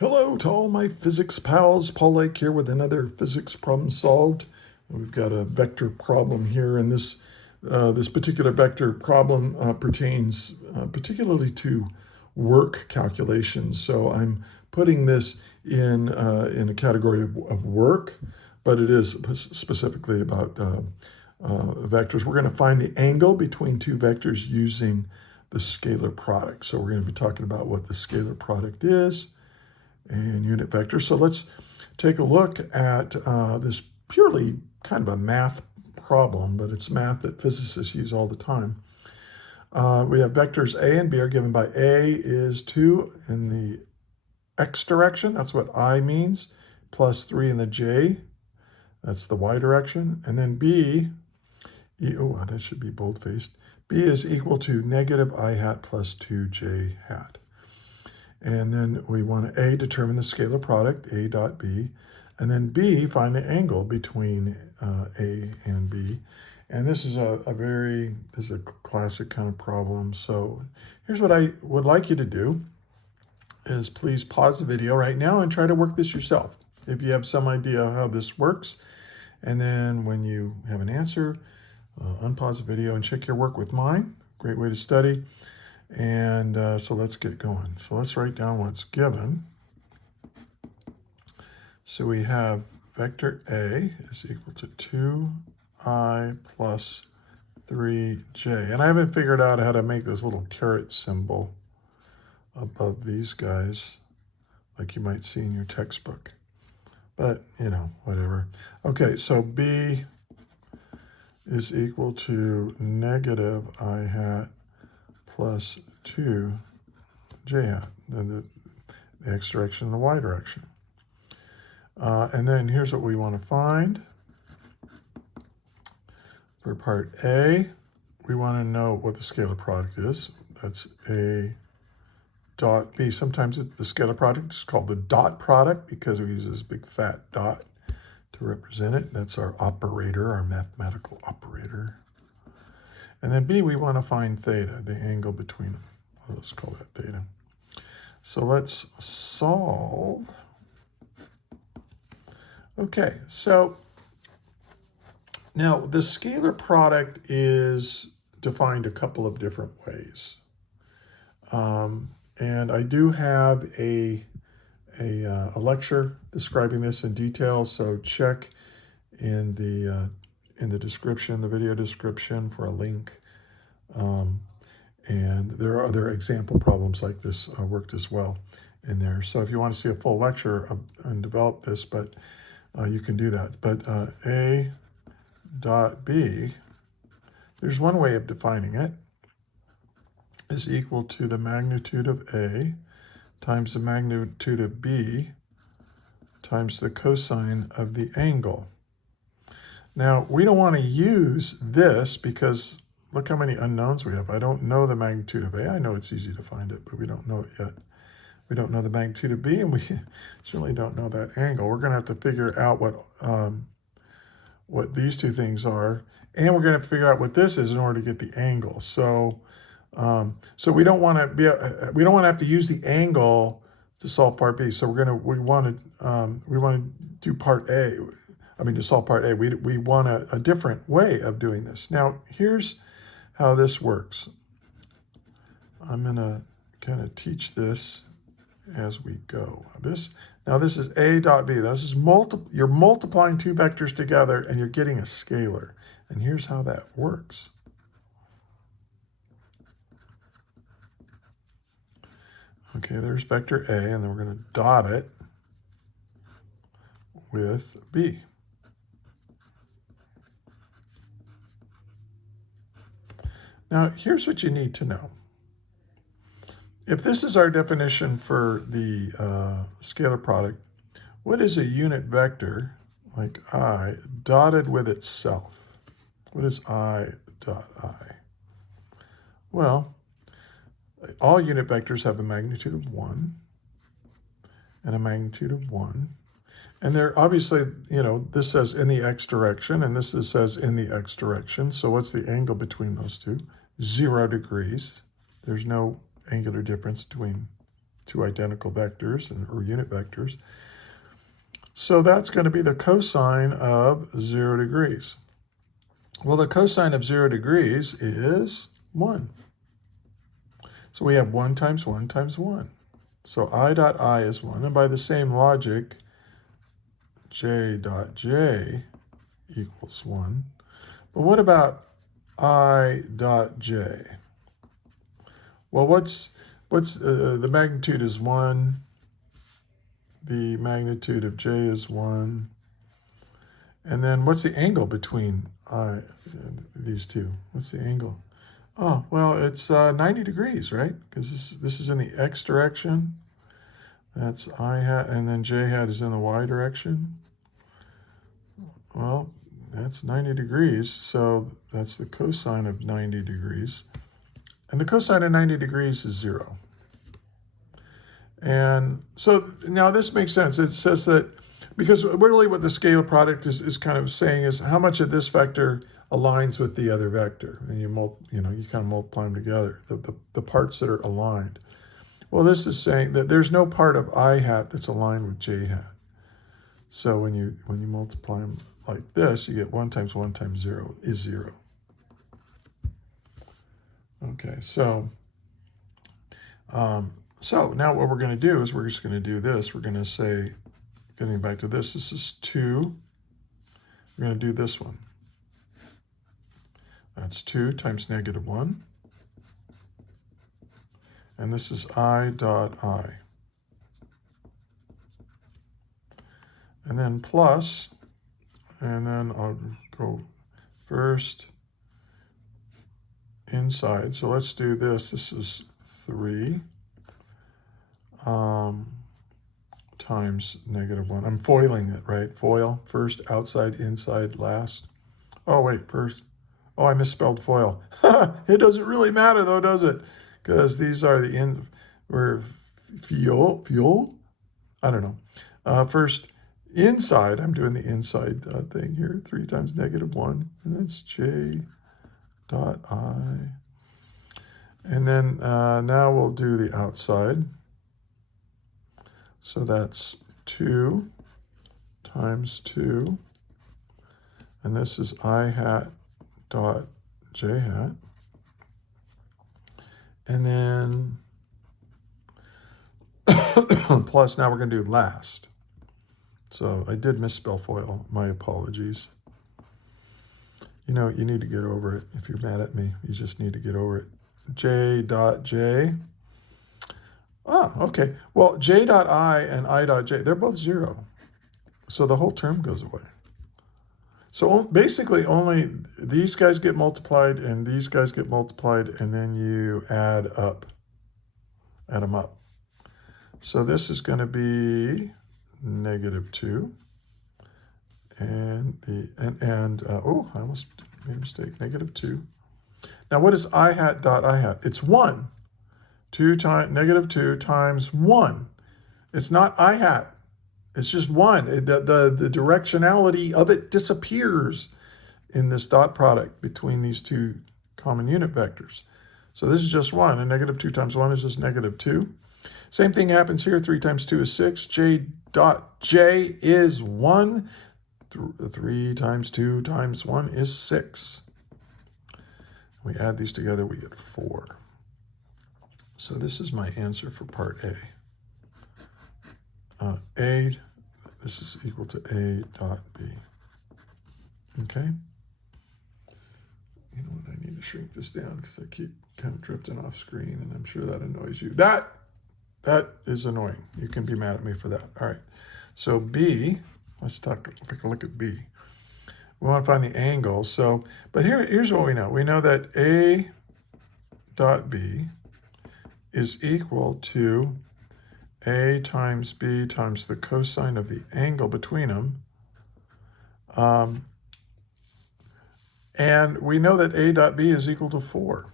Hello to all my physics pals. Paul Lake here with another physics problem solved. We've got a vector problem here, and this particular vector problem pertains particularly to work calculations. So I'm putting this in a category of work, but it is specifically about vectors. We're going to find the angle between two vectors using the scalar product. So we're going to be talking about what the scalar product is and unit vector. So let's take a look at this purely kind of a math problem, but it's math that physicists use all the time. We have vectors A and B are given by A is 2 in the x direction, that's what I means, plus 3 in the j, that's the y direction, and then B, that should be bold-faced, B is equal to negative I hat plus 2j hat. And then we want to A, determine the scalar product, A dot B, and then B, find the angle between A and B. And this is a classic kind of problem. So here's what I would like you to do is please pause the video right now and try to work this yourself if you have some idea how this works. And then when you have an answer, unpause the video and check your work with mine. Great way to study. And so let's get going. So let's write down what's given. So we have vector A is equal to 2i plus 3j. And I haven't figured out how to make this little caret symbol above these guys like you might see in your textbook. But, whatever. Okay, so B is equal to negative I hat plus 2j hat, the x direction and the y direction. And then here's what we want to find. For part A, we want to know what the scalar product is. That's A dot B. Sometimes the scalar product is called the dot product because we use this big fat dot to represent it. That's our operator, our mathematical operator. And then B, we want to find theta, the angle between them. Let's call that theta. So let's solve. Okay, so now the scalar product is defined a couple of different ways. And I do have a lecture describing this in detail, so check in the description, the video description, for a link. And there are other example problems like this worked as well in there. So if you want to see a full lecture and develop this, but you can do that. But A dot B, there's one way of defining it, is equal to the magnitude of A times the magnitude of B times the cosine of the angle. Now, we don't want to use this because look how many unknowns we have. I don't know the magnitude of A. I know it's easy to find it, but we don't know it yet. We don't know the magnitude of B, and we certainly don't know that angle. We're going to have to figure out what these two things are, and we're going to have to figure out what this is in order to get the angle. So, we don't want to have to use the angle to solve part B. So we want to do part A. To solve part A, we want a different way of doing this. Now, here's how this works. I'm going to kind of teach this as we go. This is A dot B. This is you're multiplying two vectors together and you're getting a scalar. And here's how that works. Okay, there's vector A, and then we're going to dot it with B. Now, here's what you need to know. If this is our definition for the scalar product, what is a unit vector, like I, dotted with itself? What is I dot I? Well, all unit vectors have a magnitude of 1 and a magnitude of 1. And they're obviously, this says in the x direction, and this says in the x direction. So what's the angle between those two? 0 degrees. There's no angular difference between two identical vectors or unit vectors. So that's going to be the cosine of 0 degrees. Well, the cosine of 0 degrees is 1. So we have 1 times 1 times 1. So I dot I is 1. And by the same logic, J dot J equals 1. But what about I dot J? Well, what's the magnitude is 1. The magnitude of J is 1. And then what's the angle between these two? What's the angle? Oh, well, it's 90 degrees, right? Because this is in the x direction. That's I hat, and then J hat is in the y direction. Well, that's 90 degrees, so that's the cosine of 90 degrees. And the cosine of 90 degrees is 0. And so now this makes sense. It says that, because really what the scalar product is kind of saying is how much of this vector aligns with the other vector, and you kind of multiply them together, the parts that are aligned. Well, this is saying that there's no part of I hat that's aligned with J hat. So when you multiply them like this, you get 1 times 1 times 0 is 0. Okay, so now what we're going to do is we're just going to do this. We're going to say, getting back to this is 2. We're going to do this one. That's 2 times negative 1. And this is I dot I. And then plus, and then I'll go first inside. So let's do this. This is 3 times negative 1. I'm foiling it, right? Foil, first, outside, inside, last. Oh, wait, first. Oh, I misspelled foil. It doesn't really matter, though, does it? Because these are the fuel? I don't know. First, inside, I'm doing the inside thing here. 3 times negative 1. And that's J dot I. And then now we'll do the outside. So that's 2 times 2. And this is I hat dot J hat. And then plus, now we're going to do last. So I did misspell foil. My apologies. You know, you need to get over it. If you're mad at me, you just need to get over it. J dot J. Ah, okay. Well, J dot I and I dot J, they're both 0. So the whole term goes away. So basically only these guys get multiplied and these guys get multiplied, and then you add them up. So this is going to be negative 2. Oh, I almost made a mistake. Negative 2. Now what is I hat dot I hat? It's 1. Negative 2 times 1. It's not I hat. It's just 1. The directionality of it disappears in this dot product between these two common unit vectors. So this is just 1, and negative 2 times 1 is just negative 2. Same thing happens here. 3 times 2 is 6. J dot J is 1. 3 times 2 times 1 is 6. We add these together, we get 4. So this is my answer for part A. This is equal to A dot B. Okay? You know what, I need to shrink this down because I keep kind of drifting off screen, and I'm sure that annoys you. That is annoying. You can be mad at me for that. All right. So B, let's take a look at B. We want to find the angle. So, but here's what we know. We know that A dot B is equal to A times B times the cosine of the angle between them. And we know that A dot B is equal to 4.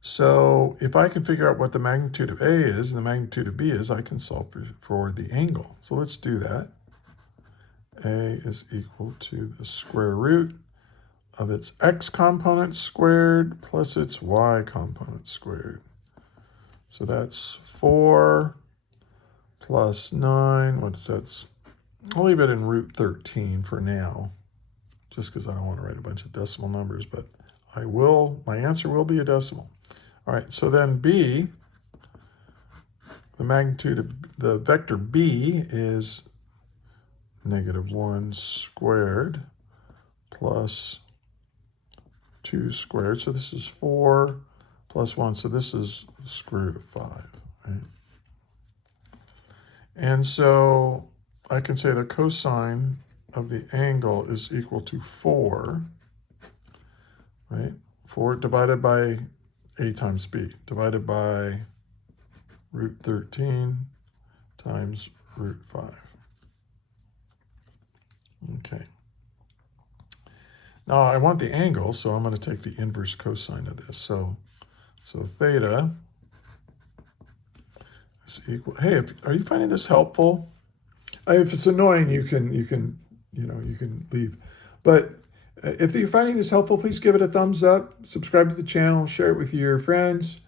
So if I can figure out what the magnitude of A is and the magnitude of B is, I can solve for the angle. So let's do that. A is equal to the square root of its x component squared plus its y component squared. So that's 4 plus 9. What is that? I'll leave it in root 13 for now, just because I don't want to write a bunch of decimal numbers, but I will, my answer will be a decimal. All right, so then b, the magnitude of the vector b is -1 squared plus 2 squared. So this is 4 plus 1. So this is the square root of 5. Right? And so I can say the cosine of the angle is equal to 4. Right? 4 divided by a times b, divided by root 13 times root 5. Okay. Now I want the angle, so I'm going to take the inverse cosine of this. So theta is equal. Hey, are you finding this helpful? If it's annoying, you can leave. But if you're finding this helpful, please give it a thumbs up, subscribe to the channel, share it with your friends,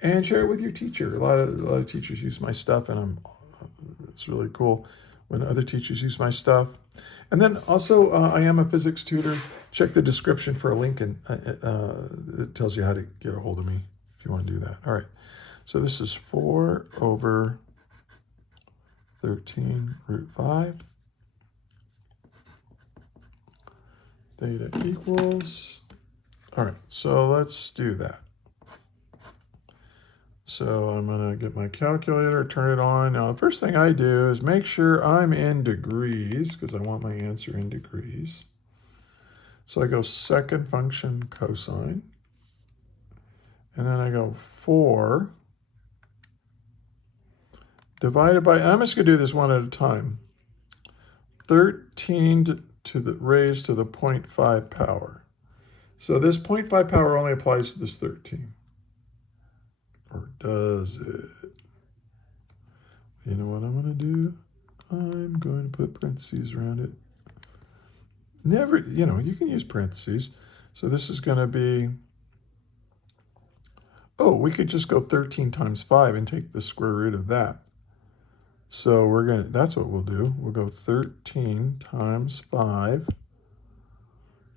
and share it with your teacher. A lot of teachers use my stuff, and it's really cool when other teachers use my stuff. And then also, I am a physics tutor. Check the description for a link, and it tells you how to get a hold of me if you want to do that. All right, so this is 4 over 13 root 5. Theta equals, all right, so let's do that. So I'm going to get my calculator, turn it on. Now, the first thing I do is make sure I'm in degrees, because I want my answer in degrees. So I go second function cosine. And then I go 4 divided by, I'm just going to do this one at a time, 13 to the raised to the 0.5 power. So this 0.5 power only applies to this 13. Or does it? You know what I'm going to do? I'm going to put parentheses around it. Never, you can use parentheses. So this is going to be, oh, we could just go 13 times 5 and take the square root of that. So that's what we'll do. We'll go 13 times 5,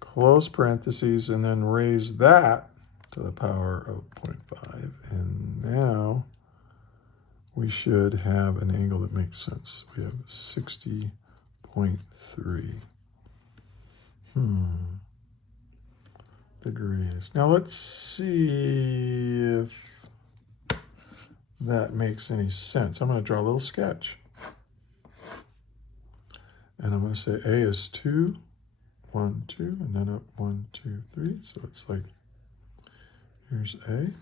close parentheses, and then raise that to the power of 0.5. And now we should have an angle that makes sense. We have 60.3. Degrees. Now let's see if that makes any sense. I'm going to draw a little sketch. And I'm going to say A is 2, 1, 2, and then up 1, 2, 3. So it's like, here's A.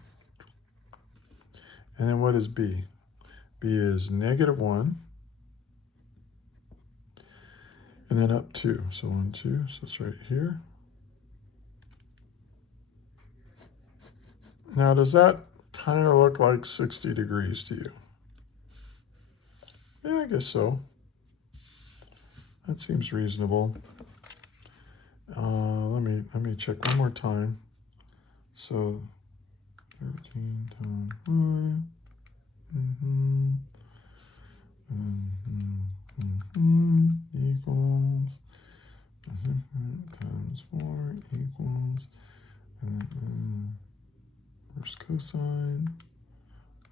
And then what is B? B is -1. And then up 2. So 1, 2. So it's right here. Now, does that kind of look like 60 degrees to you? Yeah, I guess so. That seems reasonable. Let me check one more time. So 13 times 5. Equals times 4 equals, and then first cosine,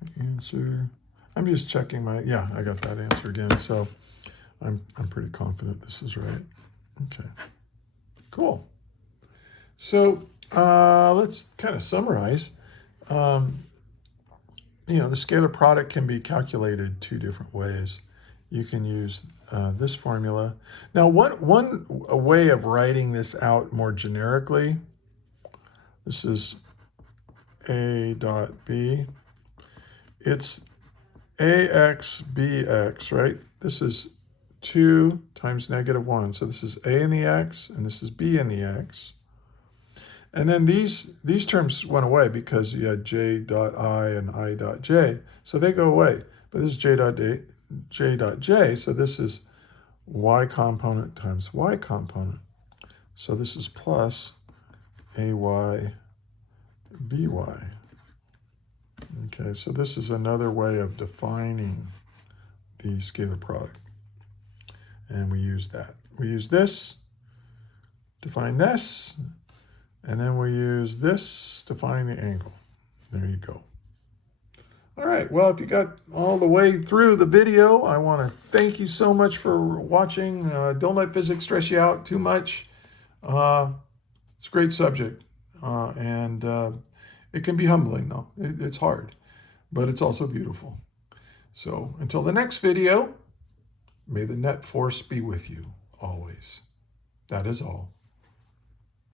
my answer. I'm just checking yeah, I got that answer again. So I'm pretty confident this is right. Okay, cool. So let's kind of summarize. The scalar product can be calculated 2 different ways. You can use this formula. Now, one way of writing this out more generically, this is A dot B. It's AX BX, right? This is 2 times -1. So this is A in the X, and this is B in the X. And then these terms went away because you had J dot I and I dot J. So they go away. But this is J dot J. So this is Y component times Y component. So this is plus AY BY. Okay, so this is another way of defining the scalar product. And we use that. We use this to find this, and then we use this to find the angle. There you go. All right, well, if you got all the way through the video, I want to thank you so much for watching. Don't let physics stress you out too much. It's a great subject, and it can be humbling, though. It's hard, but it's also beautiful. So until the next video, may the net force be with you always. That is all.